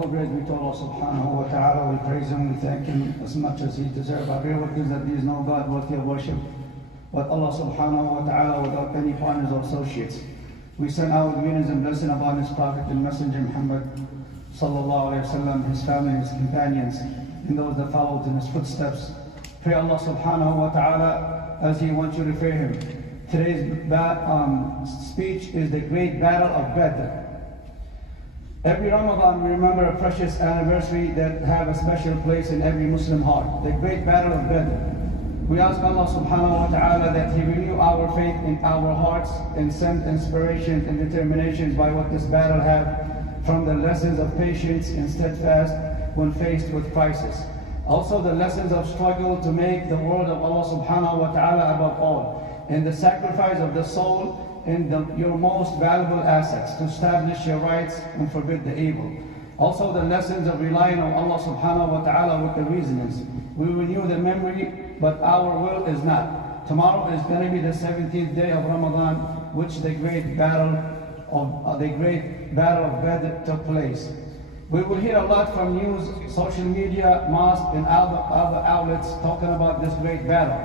All praise be to Allah subhanahu wa ta'ala. We praise Him, we thank Him as much as He deserves. I bear witness that there is no God worthy of worship but Allah subhanahu wa ta'ala without any partners or associates. We send our greetings and blessing upon His Prophet and Messenger Muhammad sallallahu alayhi wa sallam, his family, his companions, and those that followed in his footsteps. Pray Allah subhanahu wa ta'ala as He wants you to fear Him. Today's speech is the great battle of Badr. Every Ramadan we remember a precious anniversary that have a special place in every Muslim heart. The great battle of Badr. We ask Allah subhanahu wa ta'ala that He renew our faith in our hearts and send inspiration and determinations by what this battle have from the lessons of patience and steadfast when faced with crisis. Also the lessons of struggle to make the word of Allah subhanahu wa ta'ala above all, and the sacrifice of the soul and your most valuable assets to establish your rights and forbid the evil. Also the lessons of relying on Allah subhanahu wa ta'ala with the reasonings. We renew the memory, but our will is not. Tomorrow is going to be the 17th day of Ramadan, which the great battle of Badr took place. We will hear a lot from news, social media, mosque, and other outlets talking about this great battle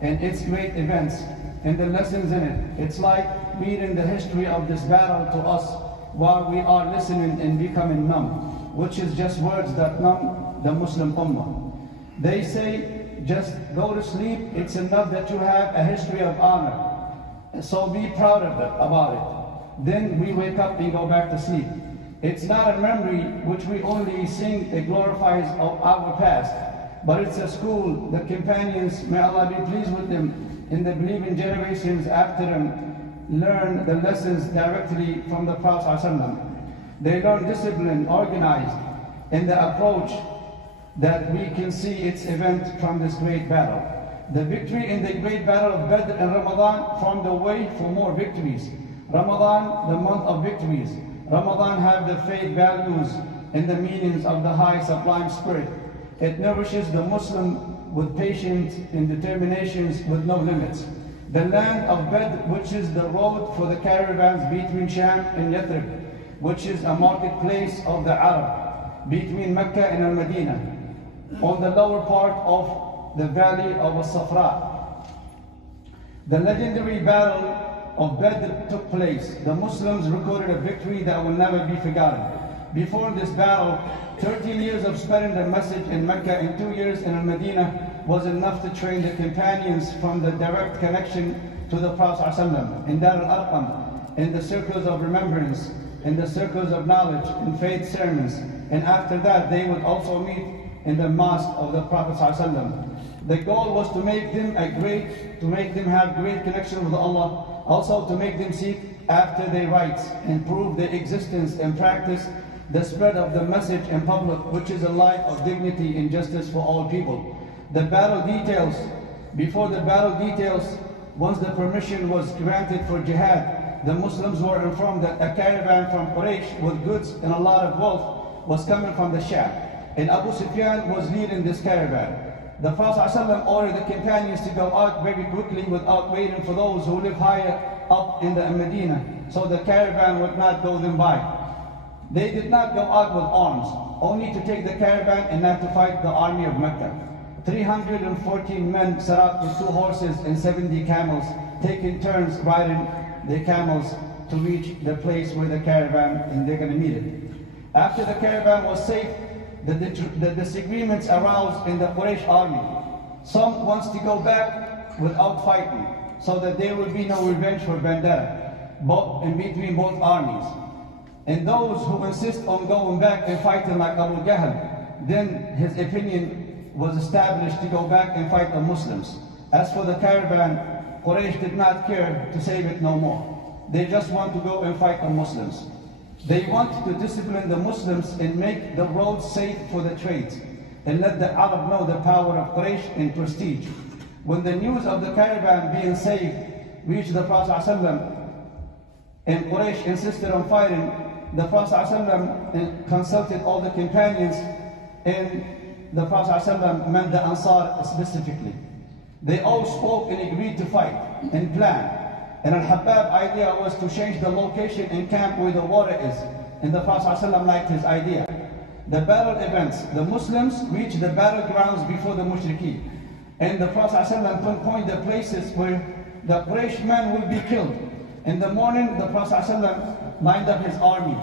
and its great events and the lessons in it. It's like reading the history of this battle to us while we are listening and becoming numb, which is just words that numb the Muslim Ummah. They say, just go to sleep, it's enough that you have a history of honor. So be proud of it, about it. Then we wake up and go back to sleep. It's not a memory which we only sing, it glorifies our past, but it's a school, the companions, may Allah be pleased with them, and the believing generations after them learn the lessons directly from the Prophet ﷺ. They learn discipline, organized, in the approach that we can see its event from this great battle. The victory in the great battle of Badr and Ramadan formed the way for more victories. Ramadan, the month of victories. Ramadan have the faith values and the meanings of the high sublime spirit. It nourishes the Muslim with patience and determinations with no limits. The land of Badr, which is the road for the caravans between Sham and Yathrib, which is a marketplace of the Arab, between Mecca and Al-Madinah, on the lower part of the valley of Al-Safra. The legendary battle of Badr took place. The Muslims recorded a victory that will never be forgotten. Before this battle, 13 years of spreading the message in Mecca and 2 years in Al-Madinah was enough to train the companions from the direct connection to the Prophet ﷺ in Dar al-Arqam, in the circles of remembrance, in the circles of knowledge, in faith sermons, and after that they would also meet in the mosque of the Prophet ﷺ. The goal was to make them have great connection with Allah, also to make them seek after their rights and prove their existence and practice the spread of the message in public, which is a life of dignity and justice for all people. The battle details, before the battle details, once the permission was granted for jihad, the Muslims were informed that a caravan from Quraysh with goods and a lot of wealth was coming from the Sham, and Abu Sufyan was leading this caravan. The Prophet ﷺ ordered the companions to go out very quickly without waiting for those who live higher up in the Medina, so the caravan would not go them by. They did not go out with arms, only to take the caravan and not to fight the army of Mecca. 314 men set out with 2 horses and 70 camels, taking turns riding the camels to reach the place where the caravan and they're going to meet it. After the caravan was safe, the disagreements aroused in the Quraysh army. Some wants to go back without fighting, so that there will be no revenge for vendetta, in between both armies. And those who insist on going back and fighting like Abu Jahl, then his opinion was established to go back and fight the Muslims. As for the caravan, Quraysh did not care to save it no more. They just want to go and fight the Muslims. They want to discipline the Muslims and make the roads safe for the trades, and let the Arab know the power of Quraysh and prestige. When the news of the caravan being saved reached the Prophet ﷺ, and Quraysh insisted on fighting, the Prophet ﷺ consulted all the companions, and the Prophet ﷺ meant the Ansar specifically. They all spoke and agreed to fight and plan. And Al-Habab idea was to change the location and camp where the water is. And the Prophet ﷺ liked his idea. the battle events. The Muslims reached the battlegrounds before the mushrikeen. And the Prophet ﷺ pinpointed the places where the Quraysh men will be killed. In the morning, the Prophet ﷺ lined up his army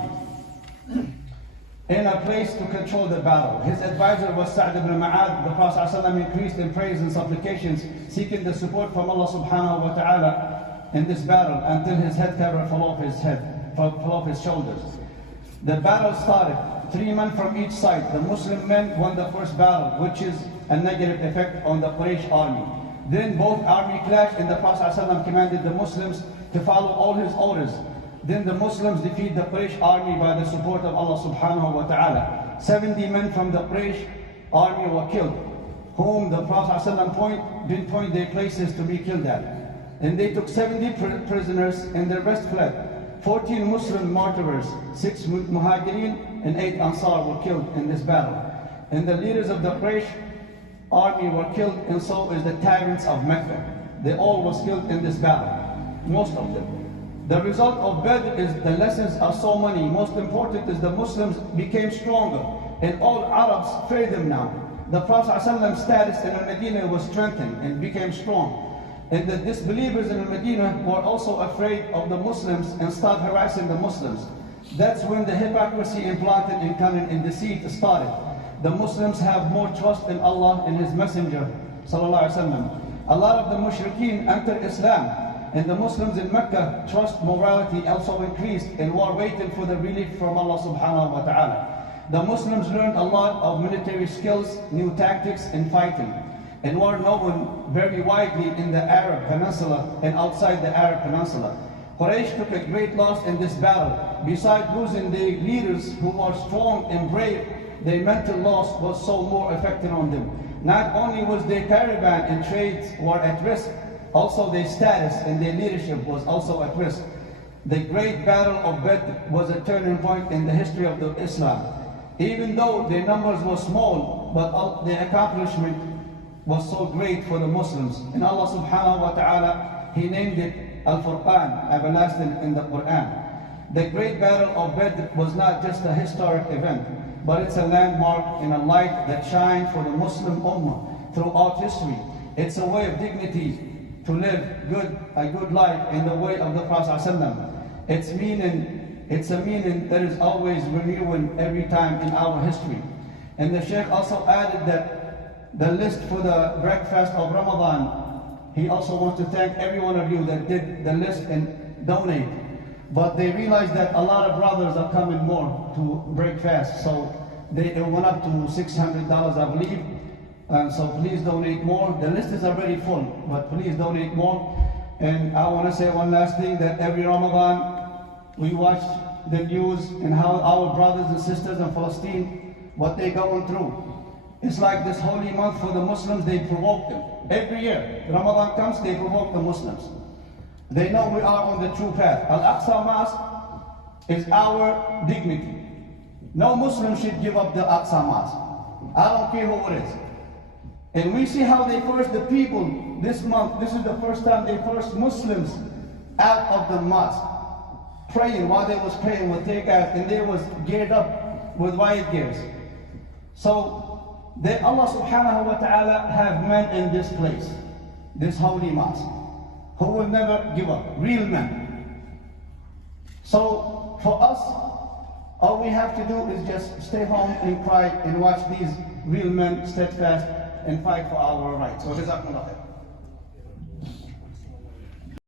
in a place to control the battle. His advisor was Sa'd ibn Mu'adh. The Prophet ﷺ increased in praise and supplications, seeking the support from Allah subhanahu wa ta'ala in this battle until his head cover fell off his shoulders. The battle started. 3 men from each side. The Muslim men won the first battle, which is a negative effect on the Quraysh army. Then both armies clashed, and the Prophet ﷺ commanded the Muslims to follow all his orders. Then the Muslims defeated the Quraysh army by the support of Allah subhanahu wa ta'ala. 70 men from the Quraysh army were killed, whom the Prophet ﷺ didn't point their places to be killed at. And they took 70 prisoners, and the rest fled. 14 Muslim martyrs, 6 Muhajirin and 8 Ansar were killed in this battle. And the leaders of the Quraysh army were killed, and so is the tyrants of Mecca. They all was killed in this battle, most of them. The result of Badr is the lessons are so many. Most important is the Muslims became stronger, and all Arabs fear them now. The Prophet ﷺ's status in Medina was strengthened and became strong. And the disbelievers in Medina were also afraid of the Muslims and started harassing the Muslims. That's when the hypocrisy implanted in cunning and deceit started. The Muslims have more trust in Allah and His Messenger, sallallahu alaihi wasallam. A lot of the mushrikeen entered Islam, and the Muslims in Mecca trust morality also increased and were waiting for the relief from Allah subhanahu wa ta'ala. The Muslims learned a lot of military skills, new tactics in fighting, and were known very widely in the Arab Peninsula and outside the Arab Peninsula. Quraysh took a great loss in this battle. Besides losing their leaders who were strong and brave, their mental loss was so more affecting on them. Not only was their caravan and trades were at risk, also their status and their leadership was also at risk. The great battle of Badr was a turning point in the history of the Islam. Even though their numbers were small, but their accomplishment was so great for the Muslims. And Allah subhanahu wa ta'ala, He named it Al-Furqan, everlasting in the Quran. The great battle of Badr was not just a historic event, but it's a landmark and a light that shines for the Muslim Ummah throughout history. It's a way of dignity to live a good life in the way of the Prophet ﷺ. It's a meaning that is always renewing every time in our history. And the Sheikh also added that the list for the breakfast of Ramadan, he also wants to thank every one of you that did the list and donate. But they realized that a lot of brothers are coming more to break fast, so it went up to $600, I believe. And so please donate more. The list is already full, but please donate more. And I want to say one last thing, that every Ramadan we watch the news and how our brothers and sisters in Palestine, what they're going through. It's like this holy month for the Muslims, they provoke them. Every year, Ramadan comes, they provoke the Muslims. They know we are on the true path. Al-Aqsa Mosque is our dignity. No Muslim should give up the Aqsa Mosque. I don't care who it is. And we see how they forced the people this month. This is the first time they forced Muslims out of the mosque, praying while they was praying with their guys, and they was geared up with riot gears. So Allah subhanahu wa ta'ala have men in this place, this holy mosque, who will never give up, real men. So for us, all we have to do is just stay home and cry and watch these real men steadfast and fight for our rights. So jazakumullah khair.